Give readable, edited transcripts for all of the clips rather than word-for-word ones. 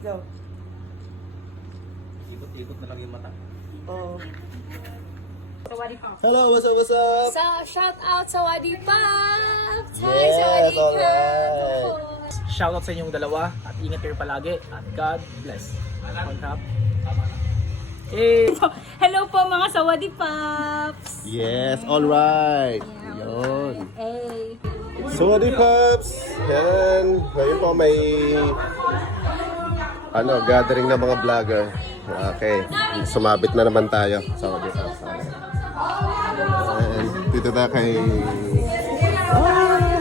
go. Ikot-ikot na lang yung mata. Oh. Hello, what's up, what's up? So, shout out sa Wadi Pops! Hi, Yes, sa Wadi alright. Pops! Shoutout sa inyong dalawa at ingat kayo palagi at God bless. On top. Hey! Hello po mga sa Wadi Pops! Yes, alright. Yun. Hey! So, Wadi Pops! Yan. Ngayon po may gathering ng mga vlogger. Okay. Sumabit na naman tayo sa Wadi Pops. And dito na kay...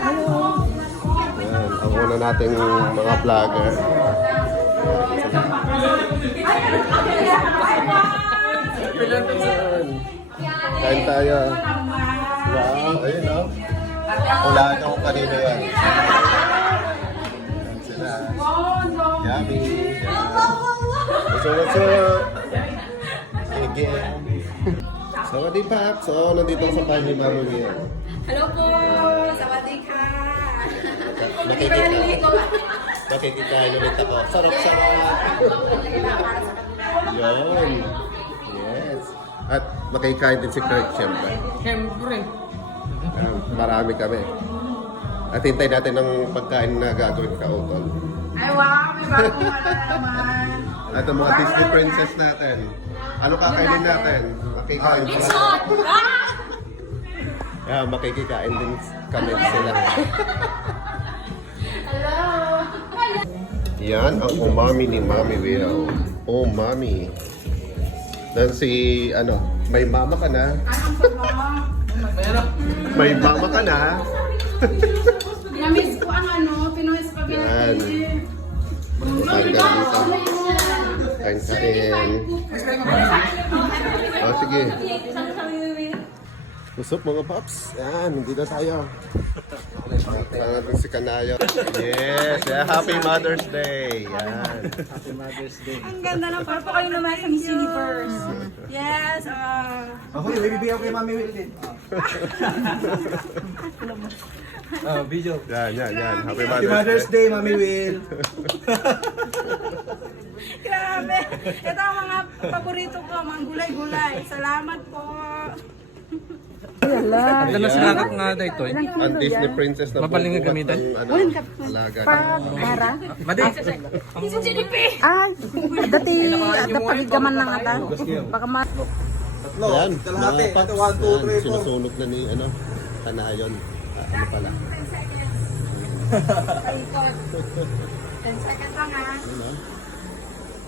hello! Yan. Ang una nating mga vlogger. Yan. Kain tayo. Wow, ayun o. Ulaan ako kanina yan. Yan sila. Yummy. What's up? Again. So, Wadi Pops. So, nandito sa bahay ni Mama Mia. Hello po! Sawadee ka! Makikikain ulit ako. Sarap-sarap. Yun. Yes. At makikain din si Kurt, syempre. Siyempre. Marami kami. At hintay natin ng pagkain na gagawin ka, Utol. Ay wow! May bagong naman! At ang mga Disney princess natin. Ano kakainin natin? Makikain It's sila. hot! Ah! Makikikain din kami sila. Yan ang umami ni Mami Will. Oh, Mami. Dan si, may mama ka na. May mama ka na. Pinamiss ko ang Pinoy spaghetti. Kain ka dito. Kain. Oh, sige. What's up mga paps? Yan, nandito tayo. Kasama natin si Kanayo. Yes, yeah, Happy Mother's Day. Yan. Happy Mother's Day. Ang ganda ng parang kayo naman sa Miss Universe. Yes, Ako yung bibigyan ko kay Mami Will din. Video. Yan. Happy Happy Mother's Mother's Day. Day, Mami Will. grabe. Ito ang mga paborito ko, mga gulay-gulay. Salamat po. Ang ganda sinakak nga na ito eh. Ang Disney princess na Mabaling nga gamitan? Alaga. Para? Madi. Ay, dati pagigaman ng ata. Baka ma... Yan, mga paps. Yan, sinusunog na ni, Kanayon. Ano pala? 10 seconds lang ha.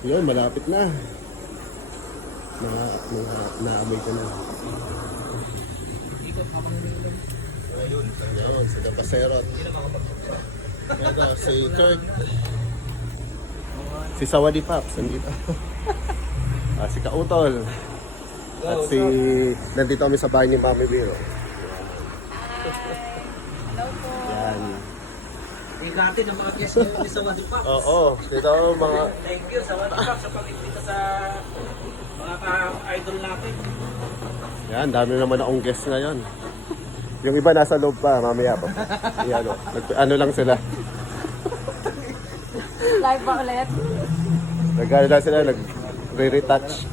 Yun, malapit na. Naamoy ka na. Ayun, sa Gabaserot. Ito, si Kirk. Si Sawadi Pops, nandito. Si Kautol. At nandito kami sa bahay ni Mami Vero. Yan. Yung natin ang mga guest ni Sawadi Pops. Oo, dito mga... Thank you Sawadi Pops sa pag-imbita sa mga ka-idol natin. Yan, dami naman akong guest ngayon. Yung iba nasa loob pa, mamaya pa. Yan, ano lang sila. Live ba ulit? Nag-ano sila, nag-retouch.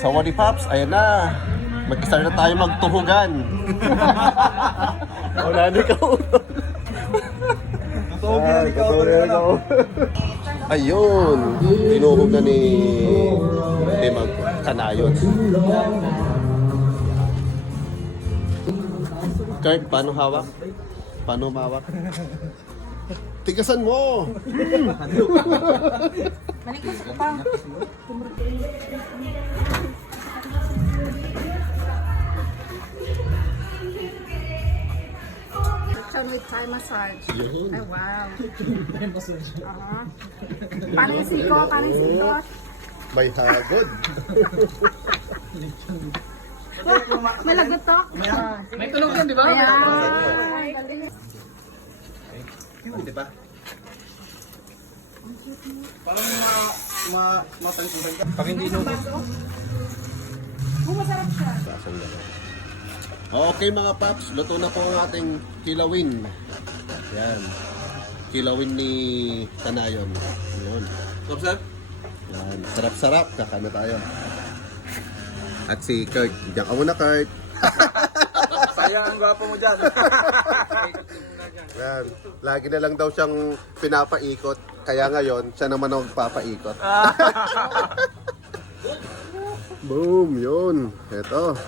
Sa Wadi Pops, ayan na. Mag-start na tayo magtuhugan. Wala na ikaw. Tutuhugan ikaw. Ayun, tinuhog na ni Kanayon. Kurt, paano hawak? Paano mawak? Tigasan mo! Malikos ko pa. Section with Thai massage. Yun. Ay, wow. Paano yung siko? Paano yung siko? May hagod. May lagotok? May tulog yan, di ba? Ayan. Di ba? Parang mapansin ka. Pag hindi nung... Masarap siya. Okay mga paps, luto na po ang ating kilawin. Yan. kilawin ni Kanayon. Yun. Sir? Yan. Sarap-sarap. Kakain na tayo. At si Kurt. Diyan ka muna, Kurt. Sayang ang gwapo mo dyan. Yan. Lagi na lang daw siyang pinapaikot. Kaya ngayon, siya naman ang magpapaikot. Boom! Yun. Ito.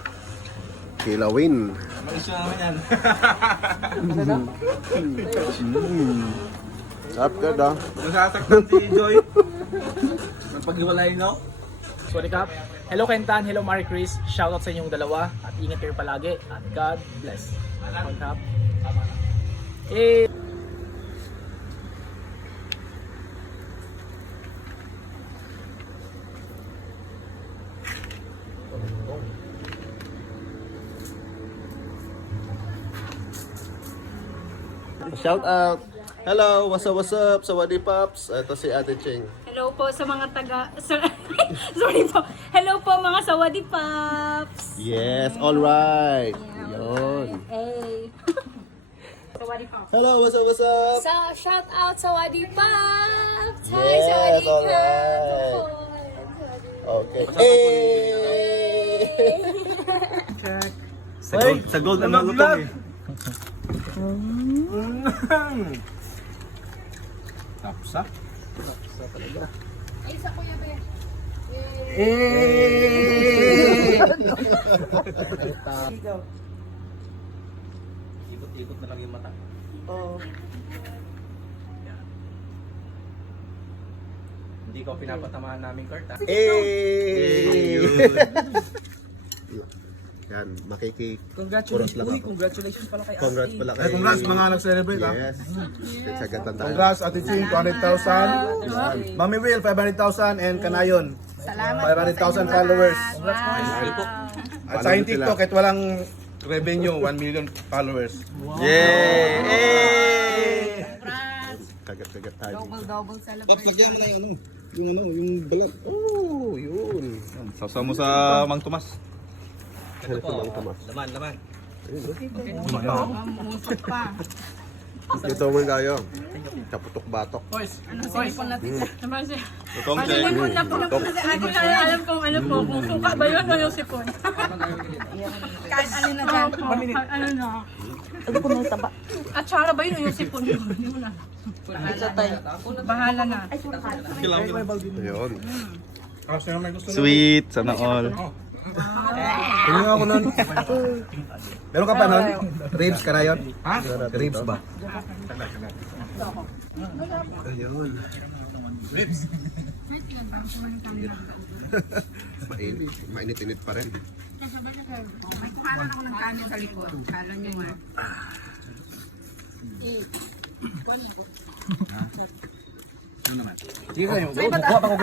Kilawin. Mag-issue naman yan. Sarap ka daw. Nasasaktan si Joy. Nagpag-iwalay, no? Sorry Kap. Hello Kentan, hello Marie Chris. Shoutout sa inyong dalawa at ingat kayo palagi at God bless. One Kap. Eh, Shout out! Hello! What's up? Sawadi Pops! Ito si Ate Ching. Hello po sa mga taga... Sorry po. Hello po mga Sawadi Pops. Yes! Alright! Yun! Hey. Sawadi Pops. Hello! What's up? Sa shout out Sawadi Pops. Hi, Yes, Sawadi alright. Pops. Okay. Hey! Sa gold ang nalutong eh. Tapsa? Ay, sa kuya ba yan? Ikot-ikot na lang yung mata. Hindi ko pinapatamaan namin, Kurt, ha? Hey! Yan, Congratulations. lang ako. Congratulations pala kay Congrats pala kay... Ay, congrats mga nag-celebrate ha. Yes. Sagatan tayo. Congrats Ate Ching, 200,000. Mami Will, 500,000. And Kanayon, Salamat 500,000 followers. po. At sa aking TikTok, kahit walang revenue, 1 million followers. Yay! Kagat-kagat tayo. Double celebration. Yung balat. Oh, yun. Sasa mo sa Mang Tomas. Ano ito lang, Tomas? Laman. Musok pa. Ito mo tayo. Kaputok-batok. Ano cellphone natin? Naman siya. Itong Sipon na po. Ako na alam kung ano po. Kung suka ba yun o yung sipon? Kahit ano na dyan. Ano na? At sara ba yun o yung sipon? Hindi mo na. Bahala na. Ayun. Sweet, sana all. Tingnan ako nun. Meron ka pa nun? Ribs ka na yun? Ha? Ribs ba? Ayun. Mainit-init pa rin. May kuhanan ako ng kanin sa likod. Kala nyo nga. Sige kayo. Bukuha pa ko.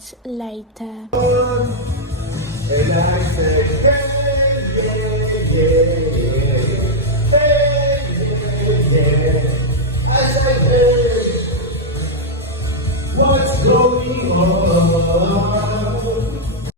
minutes later. Relax,